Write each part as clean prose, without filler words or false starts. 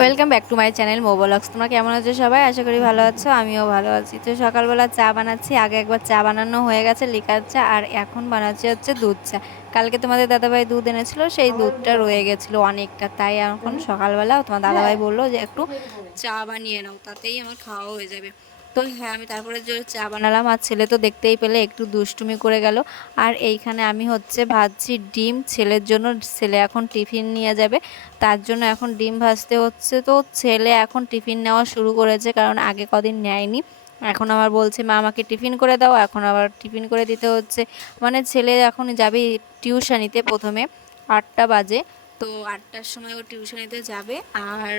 Welcome back to my channel মোবালক্স। তোমরা কেমন আছো সবাই? আশা করি ভালো আছো, আমিও ভালো আছি। তো সকালবেলা চা বানাচ্ছি। আগে একবার চা বানানো হয়ে গেছে, লিকার চা, আর এখন বানাচ্ছি হচ্ছে দুধ চা। কালকে তোমাদের দাদাভাই দুধ এনেছিল, সেই দুধটা রয়ে গেছিলো অনেকটা, তাই এখন সকালবেলা তোমার দাদাভাই বললো যে একটু চা বানিয়ে নাও, তাতেই আমার খাওয়া হয়ে যাবে। তো হ্যাঁ, আমি তারপরে যে চা বানালাম, আর ছেলে তো দেখতেই পেলে একটু দুষ্টুমি করে গেল। আর এইখানে আমি হচ্ছে ভাজছি ডিম ছেলের জন্য। ছেলে এখন টিফিন নিয়ে যাবে, তার জন্য এখন ডিম ভাজতে হচ্ছে। তো ছেলে এখন টিফিন নেওয়া শুরু করেছে, কারণ আগে কদিন নেয়নি। এখন আবার বলছে মা আমাকে টিফিন করে দাও, এখন আবার টিফিন করে দিতে হচ্ছে। মানে ছেলে এখন যাবে টিউশনিতে, প্রথমে 8টা বাজে। তো 8টার সময় ও টিউশনিতে যাবে, আর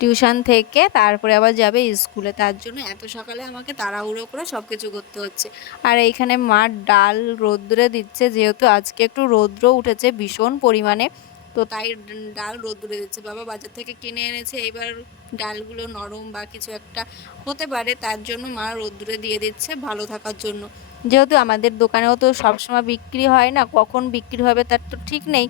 টিউশন থেকে তারপরে আবার যাবে স্কুলে। তার জন্য এত সকালে আমাকে তাড়াহুড়ো করে সব কিছু করতে হচ্ছে। আর এইখানে মা ডাল রোদ্রে দিচ্ছে, যেহেতু আজকে একটু রৌদ্র উঠেছে ভীষণ পরিমাণে, তো তাই ডাল রোদ্দুরে দিচ্ছে। বাবা বাজার থেকে কিনে এনেছে, এবার ডালগুলো নরম বা কিছু একটা হতে পারে, তার জন্য মা রোদ্দুরে দিয়ে দিচ্ছে ভালো থাকার জন্য। যেহেতু আমাদের দোকানেও তো সবসময় বিক্রি হয় না, কখন বিক্রি হবে তার তো ঠিক নেই,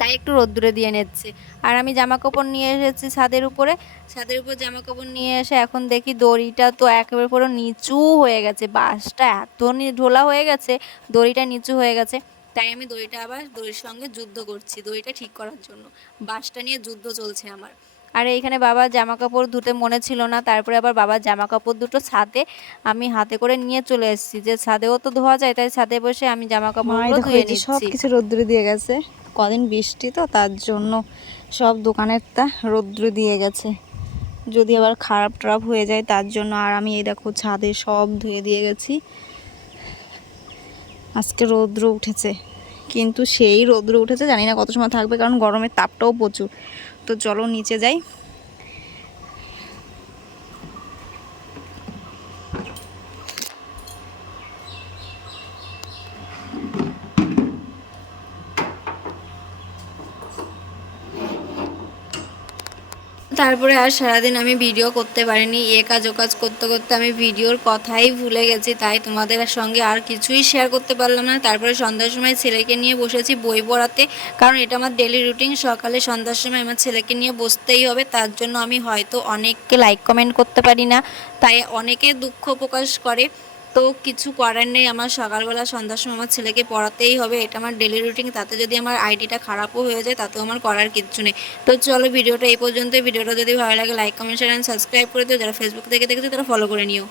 তাই একটু রোদ্দুরে দিয়ে নিচ্ছে। আর আমি জামা কাপড় নিয়ে এসেছি ছাদের উপরে। ছাদের উপর জামা কাপড় নিয়ে এসে এখন দেখি দড়িটা তো একেবারে পুরো নিচু হয়ে গেছে, বাঁশটা এত ঢোলা হয়ে গেছে, দড়িটা নিচু হয়ে গেছে। তাই আমি দড়িটা আবার দড়ির সঙ্গে যুদ্ধ করছি দড়িটা ঠিক করার জন্য। বাঁশটা নিয়ে যুদ্ধ চলছে আমার। আর এইখানে বাবা জামা কাপড় ধুতে মনে ছিল না, তারপরে আবার বাবার জামা কাপড় দুটো ছাদে আমি হাতে করে নিয়ে চলে এসেছি, যে ছাদেও তো ধোয়া যায়, তাই ছাদে বসে আমি জামা মাই কাপড়গুলো দেখো ধুয়ে এই যে সব নিচ্ছি। কিছু রোদ্দুরে দিয়ে গেছে, কদিন বৃষ্টি তো তার জন্য সব দোকানের তা রোদ্দুরে দিয়ে গেছে, যদি আবার খারাপ টারাপ হয়ে যায় তার জন্য। আর আমি এই দেখো ছাদে সব ধুয়ে দিয়ে গেছি। আজকে রৌদ্র উঠেছে, কিন্তু সেই রৌদ্র উঠেছে, জানি না কত সময় থাকবে, কারণ গরমের তাপটাও প্রচুর। তো চলো নিচে যাই। তারপরে আর সারাদিন আমি ভিডিও করতে পারিনি, এ কাজ ও কাজ করতে করতে আমি ভিডিওর কথাই ভুলে গেছি, তাই তোমাদের সঙ্গে আর কিছুই শেয়ার করতে পারলাম না। তারপরে সন্ধ্যার সময় ছেলেকে নিয়ে বসেছি বই পড়াতে, কারণ এটা আমার ডেলি রুটিন, সকালে সন্ধ্যার সময় আমার ছেলেকে নিয়ে বসতেই হবে। তার জন্য আমি হয়তো অনেককে লাইক কমেন্ট করতে পারি না, তাই অনেকে দুঃখ প্রকাশ করে। তো কিছু করার নেই, আমার সকালবেলা সন্ধ্যার সময় আমার ছেলেকে পড়াতেই হবে, এটা আমার ডেলি রুটিন। তাতে যদি আমার আইডিটা খারাপও হয়ে যায় তাতেও আমার করার কিচ্ছু নেই। তো চলো ভিডিওটা এই পর্যন্ত। ভিডিওটা যদি ভালো লাগে like comment share and subscribe করে দিও। যারা ফেসবুক থেকে দেখেছো তারা ফলো করে নিও।